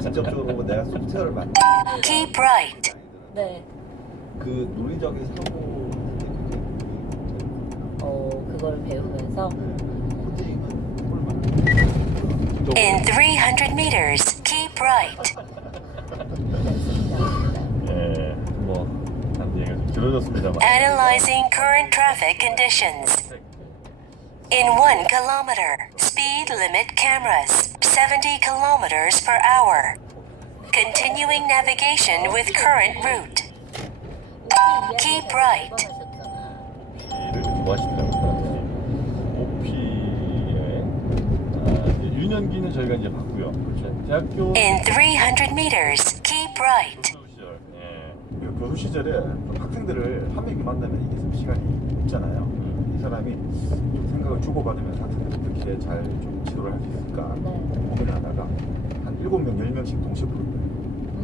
직접적으로 내가 소프트웨어를 만든 Keep right. 네. 그 논리적인 사고 그걸 배우면서 코딩은 해볼만. In 300 meters, keep right. 예, 뭐 한 얘기가 좀 길어졌습니다만. Analyzing current traffic conditions. In 1 kilometer, speed limit cameras, 70 kilometers per hour. Continuing navigation with current route. Keep right. OP를 좋아하시더라고요, 사람들이. 오피의 이제 유년기는 저희가 이제 봤고요. 그렇죠. 대학교 In 300 meters, keep right. 교수 시절, 예. 그 교수 시절에 학생들을 한 명이 만나면 이게 좀 시간이 없잖아요. 이 사람이 좀 생각을 주고받으면서 학생들이 어떻게 잘 좀 지도를 할 수 있을까 고민을 하다가 한 7명, 10명씩 동시에 부른 거예요.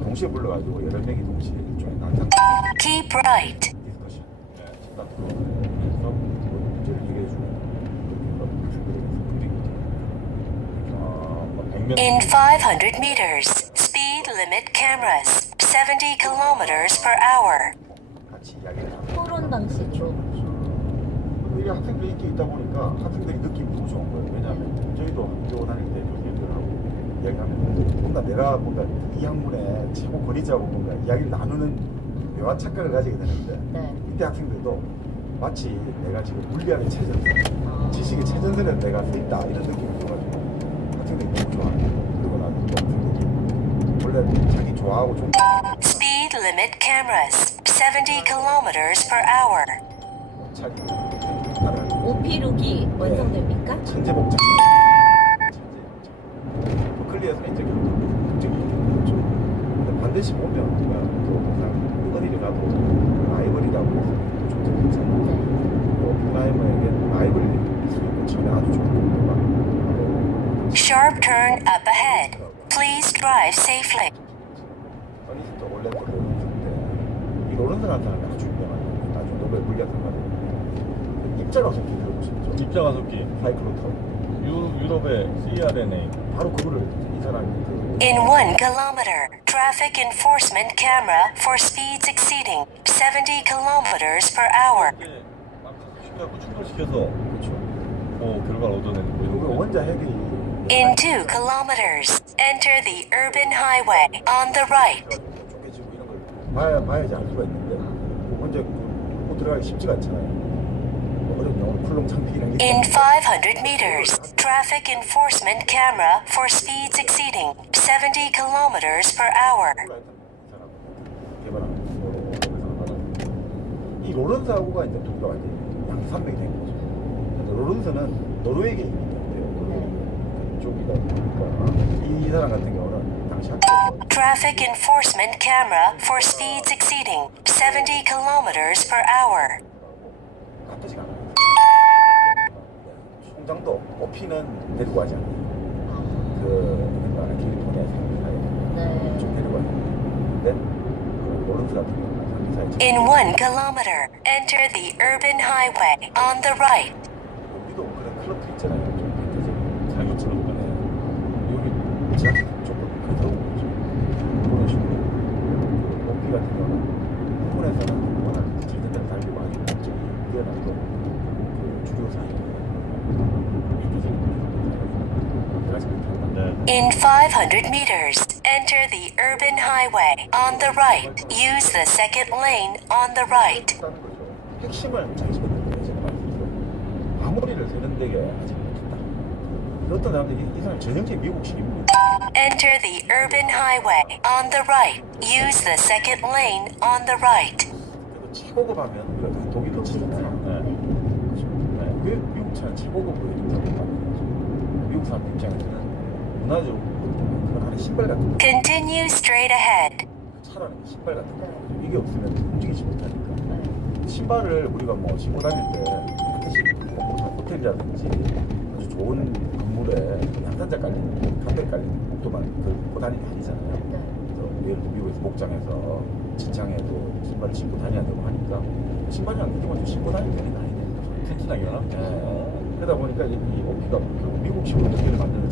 동시에 불러가지고 여러 명이 동시에 일종의 난상 Keep right. 디스커션, 집단 토론에서 문제를 해결해주는 그렇게 해서 학생들에게서 분위기. In 500 meters, speed limit cameras, 70 kilometers per hour. 같이 이야기를 하고. 토론 방식 좀. 이게 학생들이 인기 있다 보니까 학생들이 느낌이 너무 좋은 거예요. 왜냐하면 저희도 학교 다닐 때 교수님들하고 이야기하면 뭔가 내가 뭔가 이 학문의 최고 권위자하고 뭔가 이야기를 나누는 묘한 착각을 가지게 되는데 네. 이때 학생들도 마치 내가 지금 물리학의 최전선, 지식의 최전선에 내가 서 있다 이런 느낌이 들어가지고 학생들이 너무 좋아하는 거예요. 그리고 나서 또 학생들이 원래 자기 좋아하고 존경하는 Speed limit cameras, 70 kilometers per hour. 자기 따라하는 오피룩이 완성됩니까? 천재복장. 클리어에서는 이제 굉장히 그렇죠. 근데 반드시 보면 우리가 또 항상 어디를 가도 라이벌이라고 해서 존재가 있잖아요. 오펜하이머에게 라이벌일 수 있는 처음에 아주 좋은 경우가 Sharp turn up ahead. Please drive safely. 어리스토 올랜도 로렌스인데 이 로렌스 같은 사람이 아주 유명한 나중에 노벨 물리학상 받은 입자가속기 들어보셨죠? 입자가속기, 사이클로트론. 유럽의 CRNA. 바로 그거를 이 사람이 그 In 1 kilometer, traffic enforcement camera for speeds exceeding 70 kilometers per hour. 막 가속시켜갖고 충돌시켜서 그렇죠. 결과를 얻어내는 뭐 이런 그 거. 원자 핵이 In 2 kilometers, enter the urban highway on the right. 쪼개지고 이런 걸 봐야지 알 수가 있는데 먼저 그 들어가기 쉽지가 않잖아요. 뭐 어려운 영어로 풀롱 장비랑 In 500 meters, traffic enforcement camera for speeds exceeding 70 kilometers per hour. 이 로렌스 하고가 이제 둘이가 완전히 양산맥이 된 거죠. 근데 로렌스는 노르웨이계 인민이었대요. 쪽이다 보니까 이 사람 같은 경우는 당시 학교에서 Traffic enforcement camera for speeds exceeding 70 kilometers per hour. 나쁘지가 않아요. 총장도 오피는 데리고 가지 않아요. 그러니까 캘리포니아 상기사에 네. 좀 데리고 가요. 근데 그 로렌스 같은 경우는 상기사에 In 1 kilometer, enter the urban highway on the right. 우리도 그런 클럽도 있잖아요. 좀 팬터지 자기처럼 거네. 여기 지하 쪽으로 그래서 거죠. 그런 식으로 오피 같은 경우는 일본에서는 워낙 자기들 달리고 아주 목적이 뛰어난 그 주류 사회 In 500 meters, enter the urban highway on the right. Use the second lane on the right. 했다는 거죠. 핵심을 잘 집어넣는 거예요. 제가 말씀드린 마무리를 세련되게 하지 못했다. 어떤 사람들이 이 사람 전형적인 미국식입니다. Enter the urban highway on the right. Use the second lane on the right. 그래도 최고급 하면 우리가 다 독일로 치잖아요. 네. 왜 미국 차는 최고급으로 인정을 받는 거죠? 미국 사람 입장에서는 문화적으로 그런 안에 신발 같은 거, Continue straight ahead. 차라는 게 신발 같은 거 이게 없으면 움직이지 못하니까 신발을 우리가 뭐 신고 다닐 때 반드시 뭐 호텔이라든지 아주 좋은 건물에 양산자 깔린 카페 깔린 옷도만 입고 다니는 게 아니잖아요. 그래서 예를 들어 미국에서 목장에서 직장에도 신발을 신고 다녀야 되고 하니까 신발이랑 무조건 신고 다니는 게 아니네요. 튼튼하게 하나? 그러다 보니까 이 오피가 결국 미국식으로 어떻게 만드는